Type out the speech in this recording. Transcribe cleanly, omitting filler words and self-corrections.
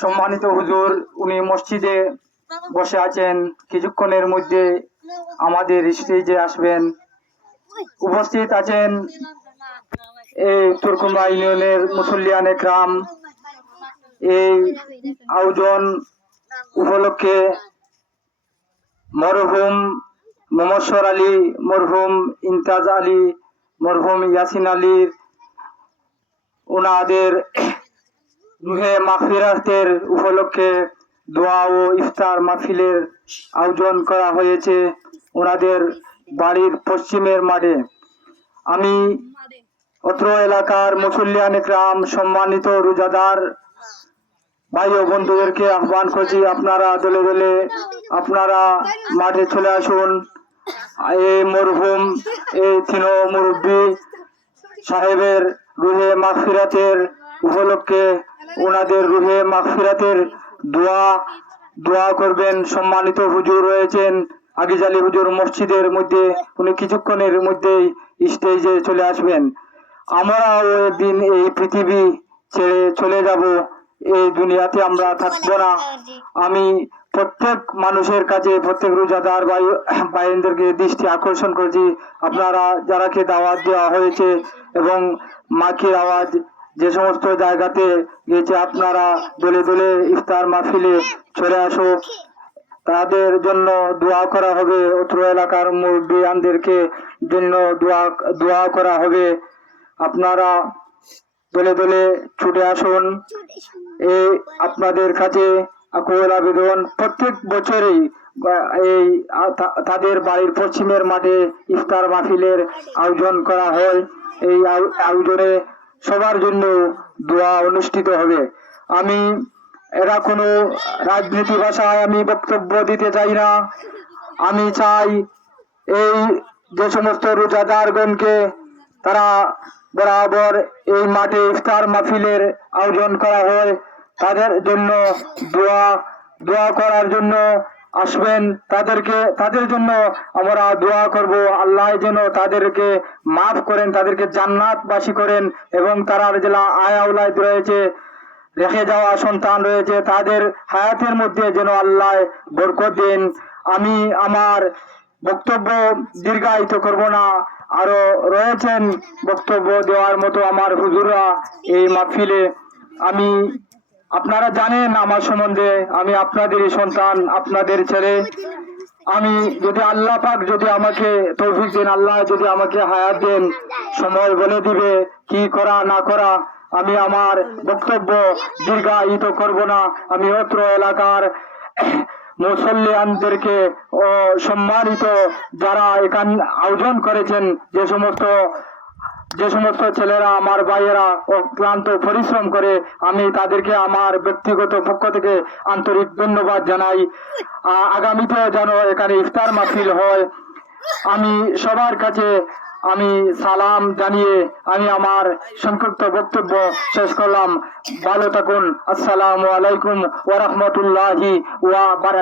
সম্মানিত হুজুর উনি মসজিদে বসে আছেন, কিছুক্ষণের মধ্যে আমাদের স্টেজে আসবেন। উপস্থিত আছেন এই তুরকুমা ইউনিয়নের মুসল্লিয়ান একরাম। এই আয়োজন উপলক্ষে মরহুম মোহাম্মদ আলী, মরহুম ইমতাজ আলী, মরহুম ইয়াসিন আলীর ওনাদের রুহে মাগফিরাতের উপলক্ষে দোয়া ও ইফতার মাহফিলের আয়োজন করা হয়েছে ওনাদের বাড়ির পশ্চিমের মাঠে। আমি অত্র এলাকার মুসল্লিয়ান একরাম, সম্মানিত রোজাদার ভাই ও বন্ধুদেরকে আহ্বান করছি, আপনারা দলে দলে আপনারা মাঠে চলে আসুন। এই মরহুম এই তিন মুরব্বী সাহেবের রুহে মাগফিরাতের উপলক্ষে ওনাদের রুহে মাগফিরাতের দোয়া করবেন। সম্মানিত হুজুর রয়েছেন আগিজালি হুজুর মসজিদের মধ্যে, উনি কিছুক্ষণের মধ্যেই স্টেজে চলে আসবেন। আমরাও একদিন এই পৃথিবী ছেড়ে চলে যাব, এই দুনিয়াতে আমরা থাকবো না। আমি প্রত্যেক মানুষের কাছে, প্রত্যেক রোজাদার ভাইদেরকে দৃষ্টি আকর্ষণ করছি, আপনারা যারাকে দাওয়াত দেওয়া হয়েছে এবং মাকির আওয়াজ যে সমস্ত জায়গাতে গেছে, আপনারা দলে দলে ইফতার মাহফিলে চলে আসো। তাদের জন্য দোয়া করা হবে, অত্র এলাকার মুরব্বিয়ানদেরকে জন্য দোয়া করা হবে। আপনারা দলে দলে ছুটে আসুন। এই আপনাদের কাছে আকুল আবেদন, প্রত্যেক বছরেই এই তাদের বাড়ির পশ্চিমের মাঠে ইফতার মাহফিলের আয়োজন করা হয়। এই আয়োজনে সবার জন্য দোয়া অনুষ্ঠিত হবে। আমি এরা কোনো রাজনীতি ভাষায় আমি বক্তব্য দিতে চাই না। আমি চাই এই যে সমস্ত রোজাদারগণকে তারা বরাবর এই মাঠে ইফতার মাহফিলের আয়োজন করা হয়, তাদের জন্য দোয়া করার জন্য আসবেন। তাদের জন্য আমরা দোয়া করব, আল্লাহ যেন তাদেরকে মাফ করেন, তাদেরকে জান্নাতবাসী করেন, এবং তারা যারা আয়া আওলাদ রয়েছে, রেখে যাওয়া সন্তান রয়েছে, তাদের হায়াতের মধ্যে যেন আল্লাহ বরকত দেন। আমি আমার বক্তব্য দীর্ঘায়িত করব না, আরো রয়েছেন বক্তব্য দেওয়ার মতো আমার হুজুররা এই মাহফিলে। আমি আপনারা জানেন আমার সম্বন্ধে, আমি আপনাদেরই সন্তান, আপনাদের ছেলে। আমি যদি আল্লাহ পাক যদি আমাকে তৌফিক দেন, আল্লাহ যদি আমাকে হায়াত দেন, সময় বলে দিবে কি করা না করা। আমি আমার বক্তব্য দীর্ঘায়িত করব না। আমি অত্র এলাকার মুসল্লিয়ানদেরকে ও সম্মানিত যারা এখান আয়োজন করেছেন, যে সমস্ত ছেলেরা, আমার ভাইয়েরা অক্লান্ত পরিশ্রম করে, আমি তাদেরকে আমার ব্যক্তিগত পক্ষ থেকে আন্তরিক ধন্যবাদ জানাই। আগামীতে যেন এখানে ইফতার মাহফিল হয়। আমি সবার কাছে আমি সালাম জানিয়ে আমি আমার সংক্ষিপ্ত বক্তব্য শেষ করলাম। ভালো থাকুন। আসসালামু আলাইকুম ওয়া রাহমাতুল্লাহি ওয়া বারাকাতুহু।